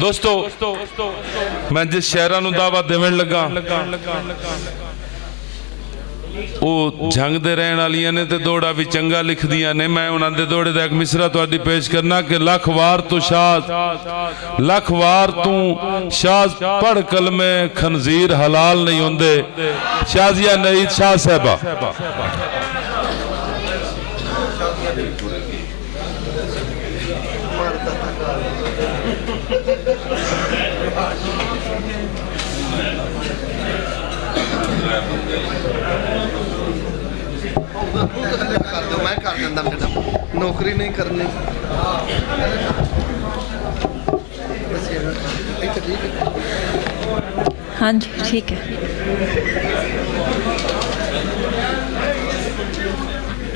दोस्तों मैं जिस शहरां नूं दावा देवण लगा ਉਹ ਜੰਗ ਦੇ ਰਹਿਣ ਵਾਲੀਆਂ ਨੇ ਤੇ ਦੋੜਾ ਵੀ ਚੰਗਾ ਲਿਖਦੀਆਂ ਨੇ। ਮੈਂ ਉਹਨਾਂ ਦੇ ਦੋੜੇ ਦਾ ਇੱਕ ਮਿਸਰਾ ਤੁਹਾਡੀ ਪੇਸ਼ ਕਰਨਾ ਕਿ ਲੱਖ ਵਾਰ ਤੂੰ ਸ਼ਾਜ਼ ਪੜ ਕਲਮੇ ਖਨਜ਼ੀਰ ਹਲਾਲ ਨਹੀਂ ਹੁੰਦੇ। ਸ਼ਾਜ਼ੀਆ ਨਈਦ ਸ਼ਾਹ ਸਾਹਿਬਾ। मैं कर दिंदा मैडम, नौकरी नहीं करनी। हाँ जी ठीक है।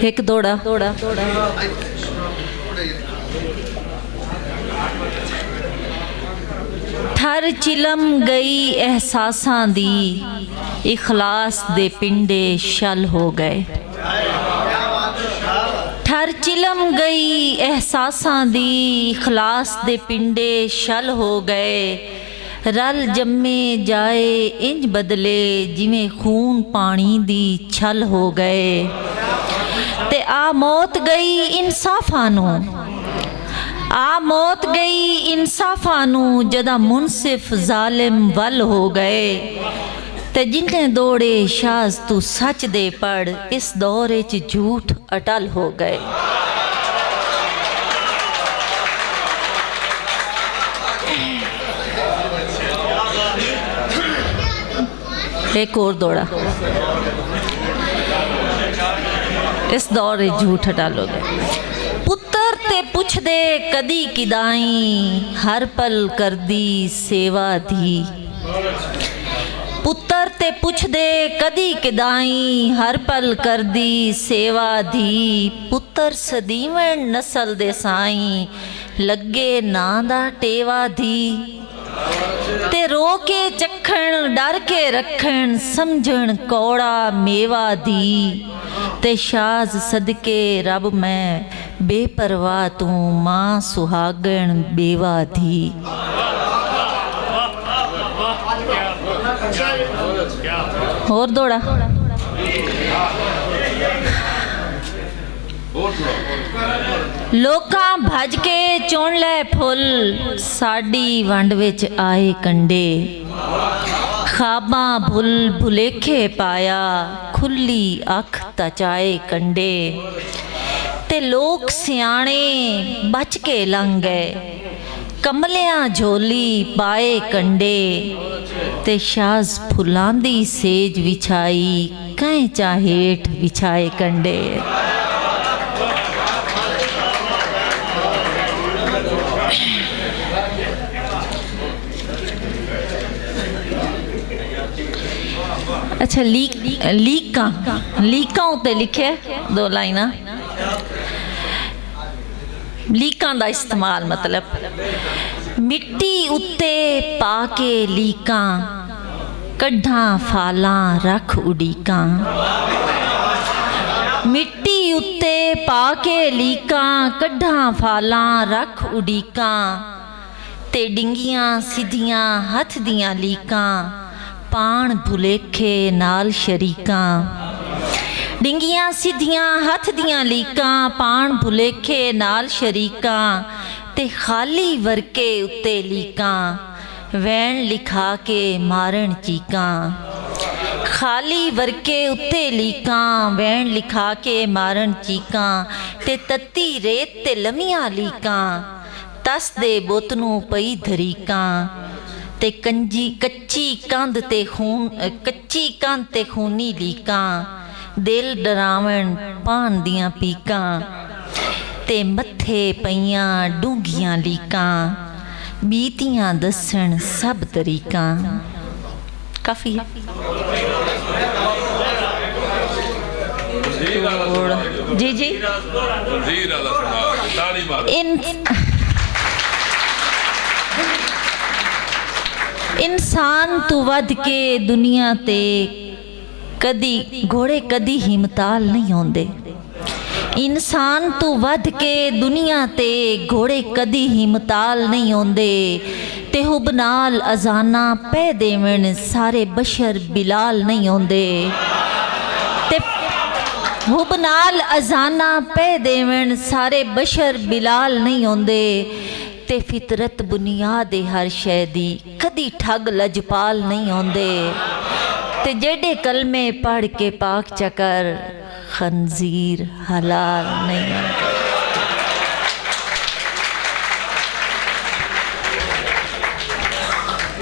एक दौड़ा ठर चिलम गई एहसासां दी, इखलास दे पिंडे शल हो गए। ठर चिलम गई एहसासां दी, इखलास दे पिंडे शल हो गए। रल जम्मे जाए इंज बदले, जिमें खून पानी दी छल हो गए। ते आ मौत गई इंसाफां नूं, आ मौत गई इंसाफां नूं, जदा मुनसिफ जालिम वल हो गए। ते जिन्हें दौड़े शाज तू सच दे पढ़, इस दौरे च झूठ अटल हो गए। एक और दौड़ा, इस दौरे झूठ अटल हो गए। पुत्र ते पुछ दे कदी किदाई, हर पल कर दी सेवा दी। पुत्र ते पुछ दे कदी किदाई, हर पल कर दी सेवा दी। पुत्र सदीवन नस्ल दे साई, लगे ना दा टेवा दी। ते रो के चखण डर के रखण, समझण कौड़ा मेवा दी। ते शाज सदके रब मैं बेपरवाह तू, मां सुहागण बेवा दी। और दौड़ा लोकां भज के चुन ले फुल, साडी वंड विच आए कंडे। खाबां भुल भुलेखे पाया, खुली अख तचाए कंडे। ते लोग सियाणे बच के लंघ गए, कमलियां झोली पाए कंडे। ते शाज फुलां दी सेज विछाई, कैंचा हेठ विछाए कंडे। अच्छा लीकां उत्ते लिखे दो लाइना। लीकां दा इस्तेमाल मतलब मिट्टी उत्ते पाके लीकां, कड्ढां फालां रख उड़ीकां। मिट्टी उत्ते पाके लीकां, कड्ढां फालां रख उड़ीकां। ते डिंगियां सिद्धियां हथ दियां लीकां, पाण भुलेखे नाल शरीकां। डिंगियां सिद्धियां हथ दियां लीकां, पाण भुलेखे नाल शरीकां। ते खाली वरके उत्ते लीकां, वैन लिखा के मारण चीकां। खाली वरके उत्ते लीकां, वैन लिखा के मारण चीकां। ते तत्ती रेत ते लमियां लीकां, तस दे बुत नूं पई धरीकां। ते कच्ची कंध ते खूनी लीकां, दिल डरावण पान दियां पीकां। ते मत्थे पईयां डूंघियां लीकां, बीतियां दसण सब तरीकां। काफ़ी है। जी जी इंसान तू वध के दुनिया ते कदी घोड़े कदी हिमताल नहीं होंदे। ਇਨਸਾਨ ਤੋਂ ਵੱਧ ਕੇ ਦੁਨੀਆ ਤੇ ਘੋੜੇ ਕਦੀ ਹੀ ਮਤਾਲ ਨਹੀਂ ਆਉਂਦੇ ਤੇ ਹੁਬ ਨਾਲ ਅਜ਼ਾਨਾਂ ਪੈ ਦੇਵਣ ਸਾਰੇ ਬਸ਼ਰ ਬਿਲਾਲ ਨਹੀਂ ਆਉਂਦੇ ਤੇ ਹੁਬ ਨਾਲ ਅਜ਼ਾਨਾਂ ਪੈ ਦੇਵਣ ਸਾਰੇ ਬਸ਼ਰ ਬਿਲਾਲ ਨਹੀਂ ਆਉਂਦੇ ਤੇ ਫਿਤਰਤ ਬੁਨਿਆਦ ਹਰ ਸ਼ੈ ਦੀ ਕਦੀ ਠੱਗ ਲਜਪਾਲ ਨਹੀਂ ਆਉਂਦੇ ਤੇ ਜਿਹੜੇ ਕਲਮੇ ਪੜ੍ਹ ਕੇ ਪਾਕ ਚੱਕਰ ਖੰਜ਼ੀਰ ਹਲਾਲ ਨਹੀਂ ਆਉਂਦੇ।